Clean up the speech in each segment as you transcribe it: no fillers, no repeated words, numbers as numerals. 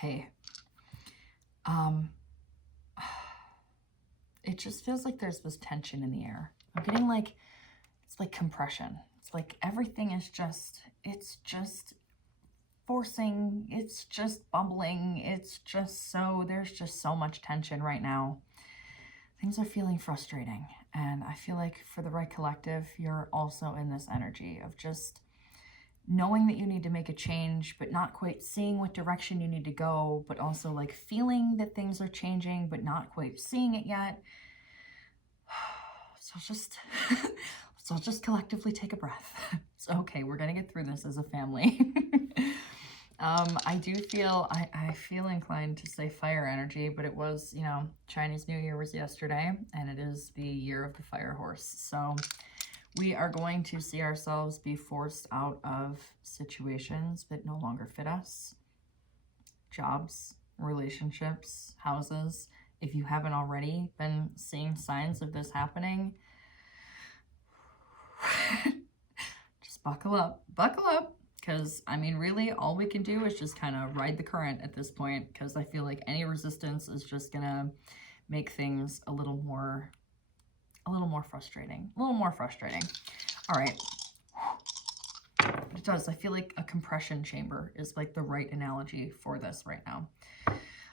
Hey, um, it just feels like there's this tension in the air. I'm getting like, it's like compression. It's like everything is it's just forcing, it's just bumbling, there's just so much tension right now. Things are feeling frustrating. And I feel like for the right collective, you're also in this energy of just knowing that you need to make a change, but not quite seeing what direction you need to go, but also like feeling that things are changing, but not quite seeing it yet. So just, so just collectively take a breath. It's okay. We're going to get through this as a family. I do feel, I feel inclined to say fire energy, but it was, Chinese New Year was yesterday, and it is the year of the fire horse. So we are going to see ourselves be forced out of situations that no longer fit us. Jobs, relationships, houses. If you haven't already been seeing signs of this happening, just buckle up, because I mean, really, all we can do is just kind of ride the current at this point, because I feel like any resistance is just gonna make things a little more frustrating. All right. It does. I feel like a compression chamber is like the right analogy for this right now.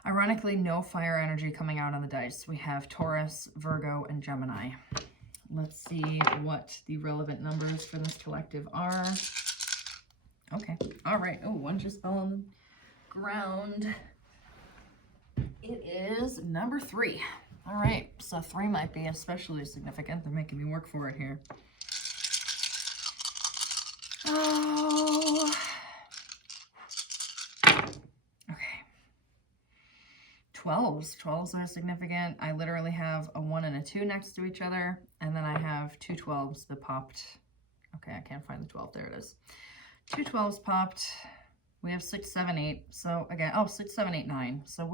Ironically, no fire energy coming out on the dice. We have Taurus, Virgo, and Gemini. Let's see what the relevant numbers for this collective are. Okay. All right. Oh, one just fell on the ground. It is number 3. All right. So 3 might be especially significant. They're making me work for it here. Oh. Okay. 12s. 12s are significant. I literally have a 1 and a 2 next to each other. And then I have 2 12s that popped. Okay, I can't find the 12. There it is. 2 12s popped. We have 6, 7, 8. So again, 6, 7, 8, 9. So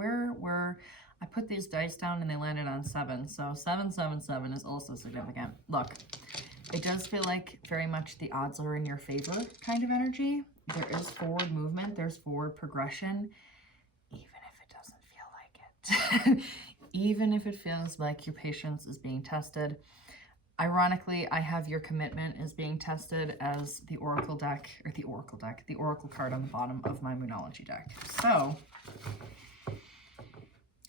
I put these dice down and they landed on 7. So 7, 7, 7 is also significant. Look, it does feel like very much the odds are in your favor kind of energy. There is forward movement. There's forward progression, even if it doesn't feel like it. Even if it feels like your patience is being tested. Ironically, I have your commitment is being tested as the Oracle card on the bottom of my Moonology deck. So,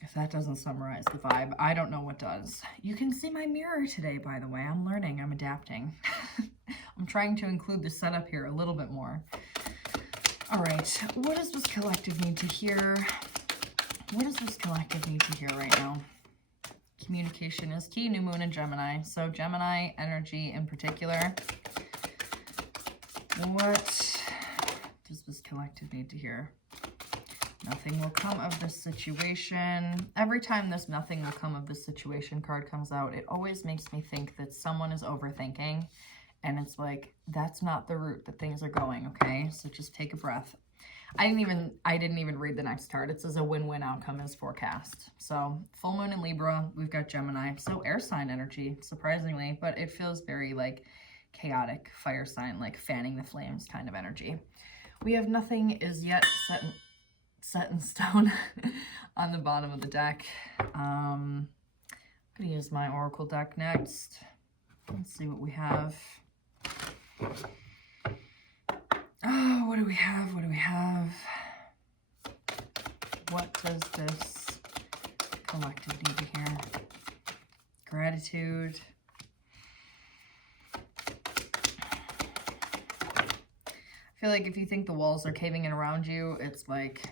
if that doesn't summarize the vibe, I don't know what does. You can see my mirror today, by the way. I'm learning, I'm adapting. I'm trying to include the setup here a little bit more. All right, what does this collective need to hear? What does this collective need to hear right now? Communication is key. New moon in Gemini. So Gemini energy in particular. What does this collective need to hear? Nothing will come of this situation. Every time this nothing will come of this situation card comes out, it always makes me think that someone is overthinking. And it's like, that's not the route that things are going, okay? So just take a breath. I didn't even read the next card. It says a win-win outcome is forecast. So full moon in Libra, we've got Gemini. So air sign energy, surprisingly, but it feels very like chaotic fire sign, like fanning the flames kind of energy. We have nothing is yet set in stone on the bottom of the deck. I'm gonna use my Oracle deck next. Let's see what we have. Oh, what do we have? What do we have? What does this collective need to hear? Gratitude. I feel like if you think the walls are caving in around you, it's like,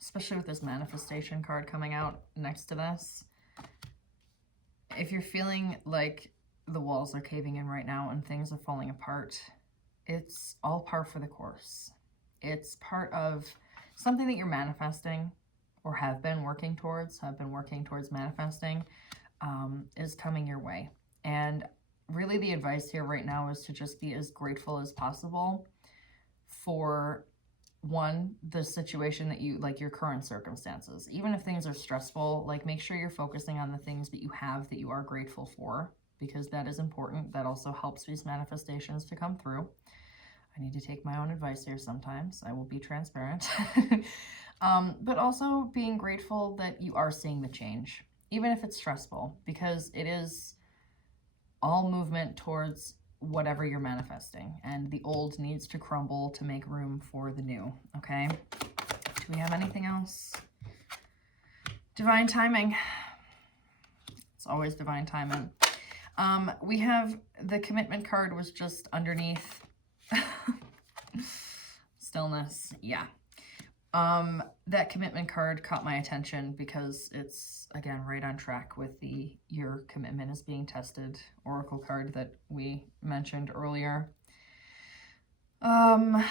especially with this manifestation card coming out next to this, if you're feeling like the walls are caving in right now and things are falling apart, it's all par for the course. It's part of something that you're manifesting or have been working towards manifesting, is coming your way. And really the advice here right now is to just be as grateful as possible for, one, the situation that you, like your current circumstances. Even if things are stressful, like make sure you're focusing on the things that you have that you are grateful for, because that is important. That also helps these manifestations to come through. I need to take my own advice here sometimes. I will be transparent. But also being grateful that you are seeing the change, even if it's stressful, because it is all movement towards whatever you're manifesting, and the old needs to crumble to make room for the new. Okay, do we have anything else? Divine timing. It's always divine timing. We have the commitment card was just underneath. Stillness. Yeah. That commitment card caught my attention because it's, again, right on track with the your commitment is being tested oracle card that we mentioned earlier. Some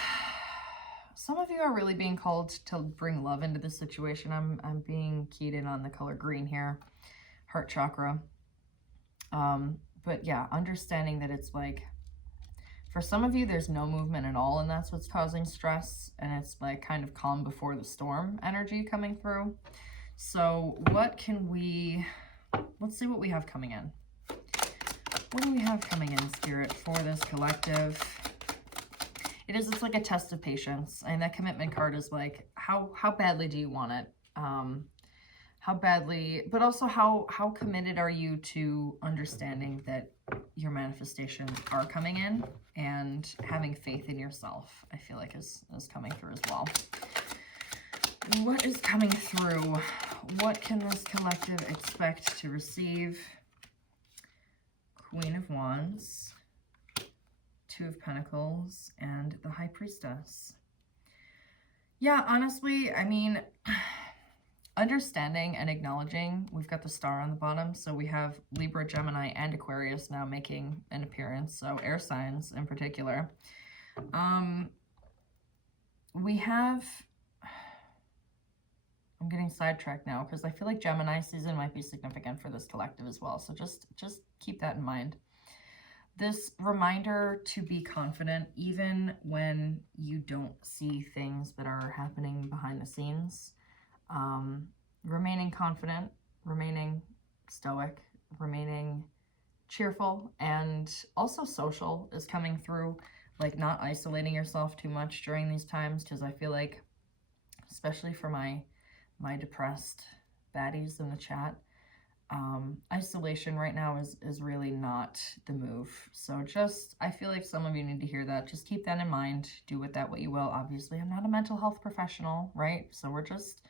of you are really being called to bring love into this situation. I'm being keyed in on the color green here, heart chakra. But yeah, understanding that it's like, for some of you, there's no movement at all, and that's what's causing stress, and it's like kind of calm before the storm energy coming through. So what can we, let's see what we have coming in. What do we have coming in, Spirit, for this collective? It's like a test of patience, and that commitment card is like, how badly do you want it? How badly, but also how committed are you to understanding that your manifestations are coming in, and having faith in yourself, I feel like is coming through as well. What is coming through? What can this collective expect to receive? Queen of Wands, Two of Pentacles, and the High Priestess. Yeah, honestly, I mean, understanding and acknowledging, we've got the star on the bottom, so we have Libra, Gemini, and Aquarius now making an appearance, so air signs in particular. We have, I'm getting sidetracked now because I feel like Gemini season might be significant for this collective as well, so just keep that in mind. This reminder to be confident even when you don't see things that are happening behind the scenes. Remaining confident, remaining stoic, remaining cheerful, and also social is coming through, like not isolating yourself too much during these times, because I feel like, especially for my depressed baddies in the chat, isolation right now is really not the move. So just, I feel like some of you need to hear that. Just keep that in mind. Do with that what you will. Obviously, I'm not a mental health professional, right? So we're just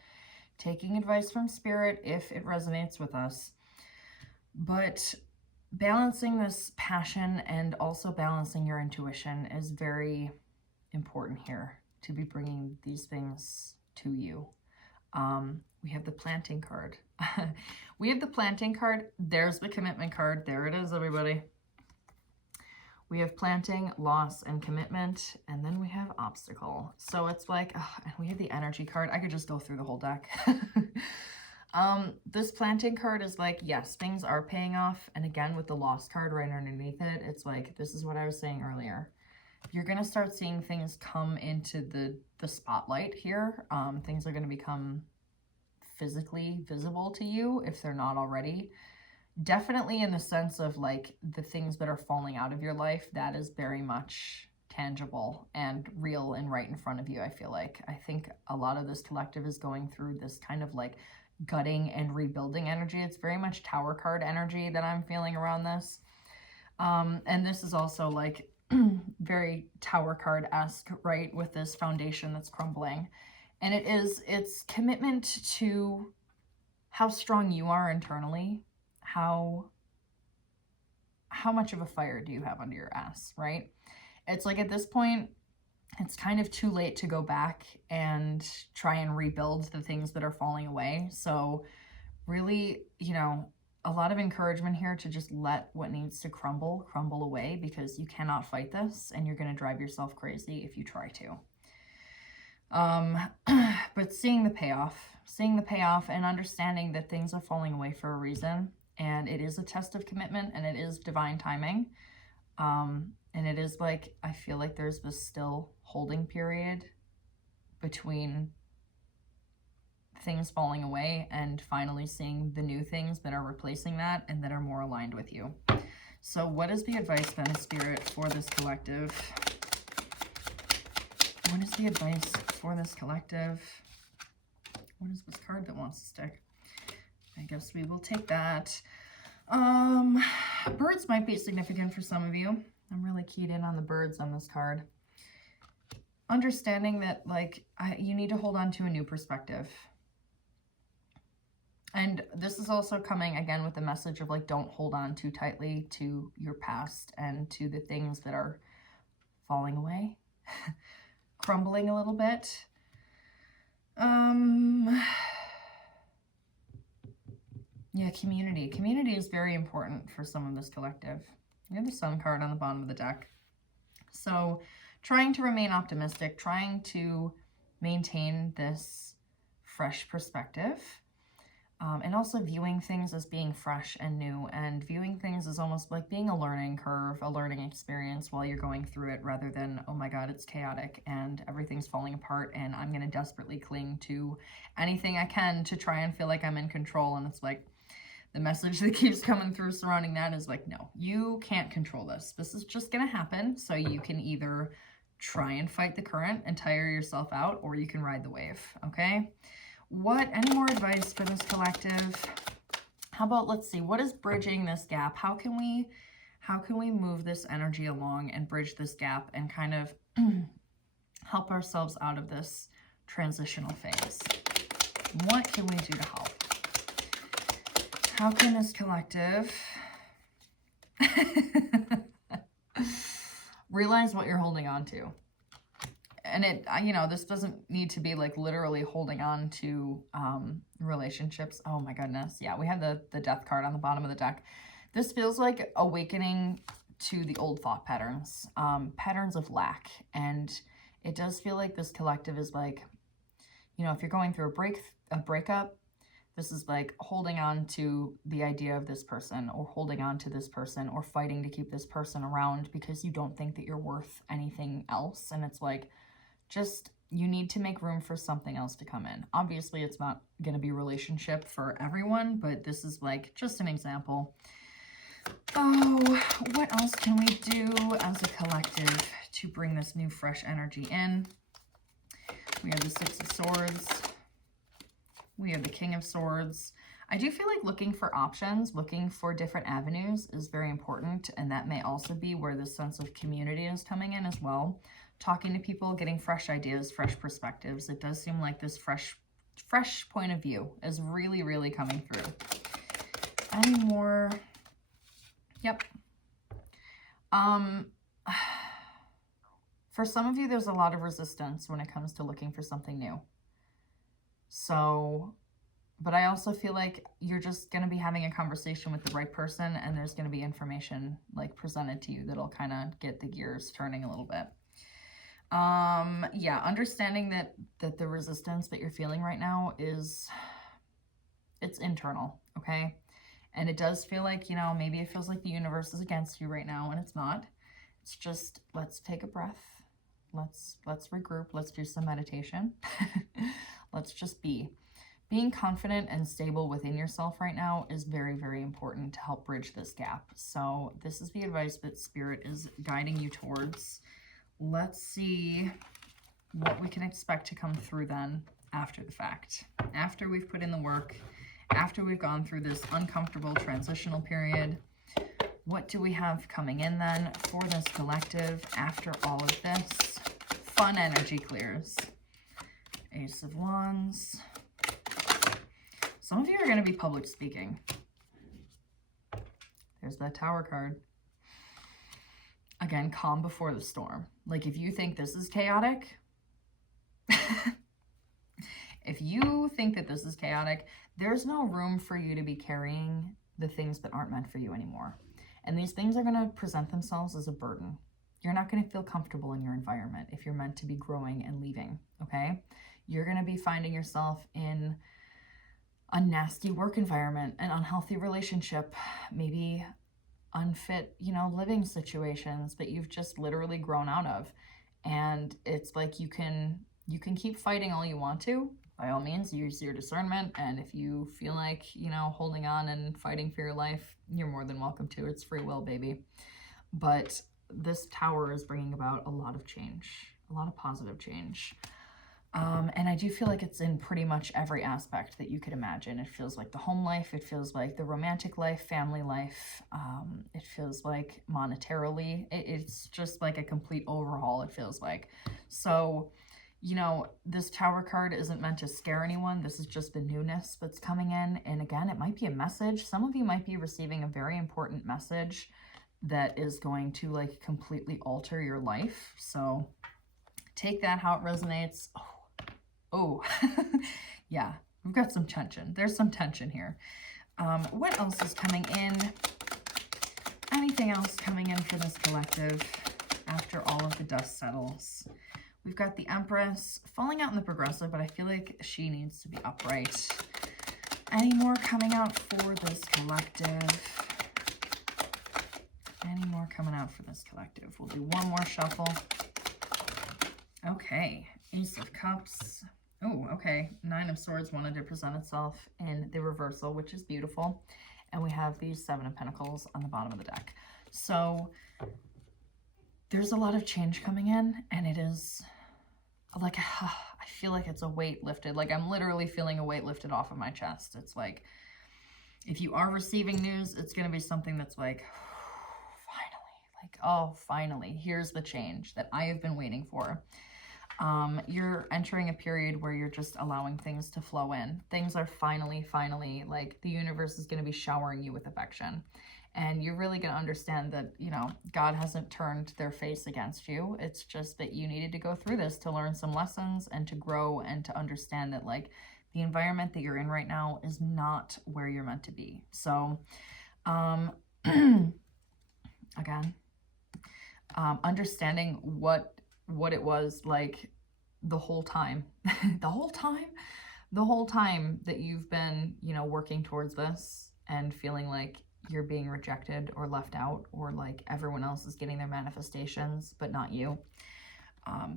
taking advice from Spirit if it resonates with us. But balancing this passion and also balancing your intuition is very important here, to be bringing these things to you. We have the planting card. We have the planting card. There's the commitment card. There it is, everybody. We have planting, loss, and commitment, and then we have obstacle. So it's like, and we have the energy card. I could just go through the whole deck. This planting card is like, yes, things are paying off. And again, with the loss card right underneath it, it's like, this is what I was saying earlier. You're going to start seeing things come into the spotlight here. Things are going to become physically visible to you if they're not already. Definitely in the sense of like the things that are falling out of your life, that is very much tangible and real and right in front of you, I feel like. I think a lot of this collective is going through this kind of like gutting and rebuilding energy. It's very much Tower card energy that I'm feeling around this. And this is also like very Tower card-esque, right? With this foundation that's crumbling. And it's commitment to how strong you are internally. How much of a fire do you have under your ass, right? It's like at this point, it's kind of too late to go back and try and rebuild the things that are falling away. So really, you know, a lot of encouragement here to just let what needs to crumble away, because you cannot fight this and you're going to drive yourself crazy if you try to. But seeing the payoff and understanding that things are falling away for a reason. And it is a test of commitment, and it is divine timing. And it is like, I feel like there's this still holding period between things falling away and finally seeing the new things that are replacing that and that are more aligned with you. So what is the advice then, Spirit, for this collective? What is the advice for this collective? What is this card that wants to stick? I guess we will take that. Birds might be significant for some of you. I'm really keyed in on the birds on this card. Understanding that, like, you need to hold on to a new perspective. And this is also coming, again, with the message of, like, don't hold on too tightly to your past and to the things that are falling away, crumbling a little bit. Yeah, community. Community is very important for some of this collective. You have the Sun card on the bottom of the deck. So trying to remain optimistic, trying to maintain this fresh perspective, and also viewing things as being fresh and new, and viewing things as almost like being a learning curve, a learning experience while you're going through it, rather than, oh my God, it's chaotic and everything's falling apart and I'm going to desperately cling to anything I can to try and feel like I'm in control. And it's like, the message that keeps coming through surrounding that is like, no, you can't control this. This is just going to happen. So you can either try and fight the current and tire yourself out, or you can ride the wave. Okay. Any more advice for this collective? How about, let's see, what is bridging this gap? How can we move this energy along and bridge this gap and kind of help ourselves out of this transitional phase? What can we do to help? How can this collective realize what you're holding on to? And it, you know, this doesn't need to be like literally holding on to relationships. Oh my goodness. Yeah, we have the Death card on the bottom of the deck. This feels like awakening to the old thought patterns, patterns of lack. And it does feel like this collective is like, you know, if you're going through a breakup, this is like holding on to the idea of this person, or holding on to this person, or fighting to keep this person around because you don't think that you're worth anything else. And it's like, just, you need to make room for something else to come in. Obviously, it's not going to be a relationship for everyone, but this is like just an example. Oh, what else can we do as a collective to bring this new fresh energy in? We have the Six of Swords. We have the King of Swords. I do feel like looking for options, looking for different avenues is very important. And that may also be where this sense of community is coming in as well. Talking to people, getting fresh ideas, fresh perspectives. It does seem like this fresh point of view is really, really coming through. Any more? Yep. For some of you, there's a lot of resistance when it comes to looking for something new. So, but I also feel like you're just going to be having a conversation with the right person, and there's going to be information like presented to you that'll kind of get the gears turning a little bit. Yeah, understanding that the resistance that you're feeling right now it's internal, okay? And it does feel like, you know, maybe it feels like the universe is against you right now, and it's not. It's just, let's take a breath. Let's regroup. Let's do some meditation. Let's just be. Being confident and stable within yourself right now is very, very important to help bridge this gap. So this is the advice that Spirit is guiding you towards. Let's see what we can expect to come through then after the fact. After we've put in the work, after we've gone through this uncomfortable transitional period, what do we have coming in then for this collective after all of this? Fun energy clears. Ace of Wands. Some of you are going to be public speaking. There's that Tower card. Again, calm before the storm. Like, if you think this is chaotic, if you think that this is chaotic, there's no room for you to be carrying the things that aren't meant for you anymore. And these things are going to present themselves as a burden. You're not going to feel comfortable in your environment if you're meant to be growing and leaving, okay? You're going to be finding yourself in a nasty work environment, an unhealthy relationship, maybe unfit, you know, living situations that you've just literally grown out of. And it's like you can keep fighting all you want to. By all means, use your discernment. And if you feel like, you know, holding on and fighting for your life, you're more than welcome to. It's free will, baby. But this Tower is bringing about a lot of change, A lot of positive change. And I do feel like it's in pretty much every aspect that you could imagine. It feels like the home life, it feels like the romantic life, family life, it feels like monetarily, it's just like a complete overhaul, it feels like. So, you know, this Tower card isn't meant to scare anyone. This is just the newness that's coming in. And again, it might be a message. Some of you might be receiving a very important message that is going to like completely alter your life. So take that how it resonates. Oh, yeah, we've got some tension. There's some tension here. What else is coming in? Anything else coming in for this collective after all of the dust settles? We've got the Empress falling out in the progressive, but I feel like she needs to be upright. Any more coming out for this collective? Any more coming out for this collective? We'll do one more shuffle. Okay, Ace of Cups. Oh, okay. Nine of Swords wanted to present itself in the reversal, which is beautiful. And we have these Seven of Pentacles on the bottom of the deck. So there's a lot of change coming in, and it is like, I feel like it's a weight lifted. Like I'm literally feeling a weight lifted off of my chest. It's like, if you are receiving news, it's going to be something that's like, finally, like, oh, finally, here's the change that I have been waiting for. You're entering a period where you're just allowing things to flow in. Things are finally, like the universe is going to be showering you with affection. And you're really going to understand that, you know, God hasn't turned their face against you. It's just that you needed to go through this to learn some lessons and to grow and to understand that, like, the environment that you're in right now is not where you're meant to be. So, again, understanding what it was like the whole time, the whole time that you've been, you know, working towards this and feeling like you're being rejected or left out, or like everyone else is getting their manifestations, but not you.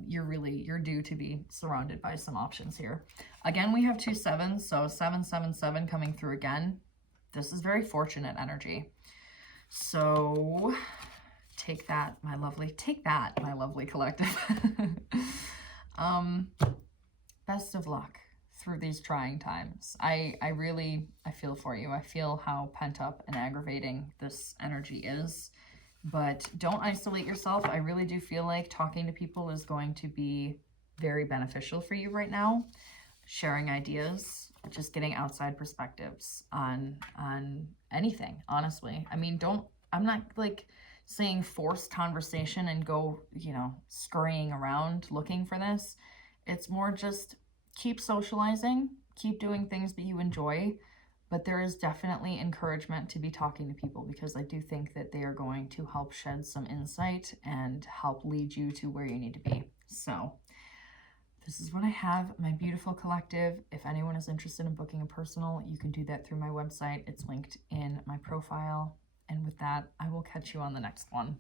You're due to be surrounded by some options here. Again, we have 2 sevens, so 777 coming through again. This is very fortunate energy. So take that, my lovely collective. Best of luck through these trying times. I feel for you. I feel how pent up and aggravating this energy is, but don't isolate yourself. I really do feel like talking to people is going to be very beneficial for you right now. Sharing ideas, just getting outside perspectives on anything, honestly. I mean, I'm not like saying force conversation and go, you know, scurrying around looking for this. It's more just keep socializing, keep doing things that you enjoy, but there is definitely encouragement to be talking to people, because I do think that they are going to help shed some insight and help lead you to where you need to be. So this is what I have, my beautiful collective. If anyone is interested in booking a personal, you can do that through my website. It's linked in my profile. And with that, I will catch you on the next one.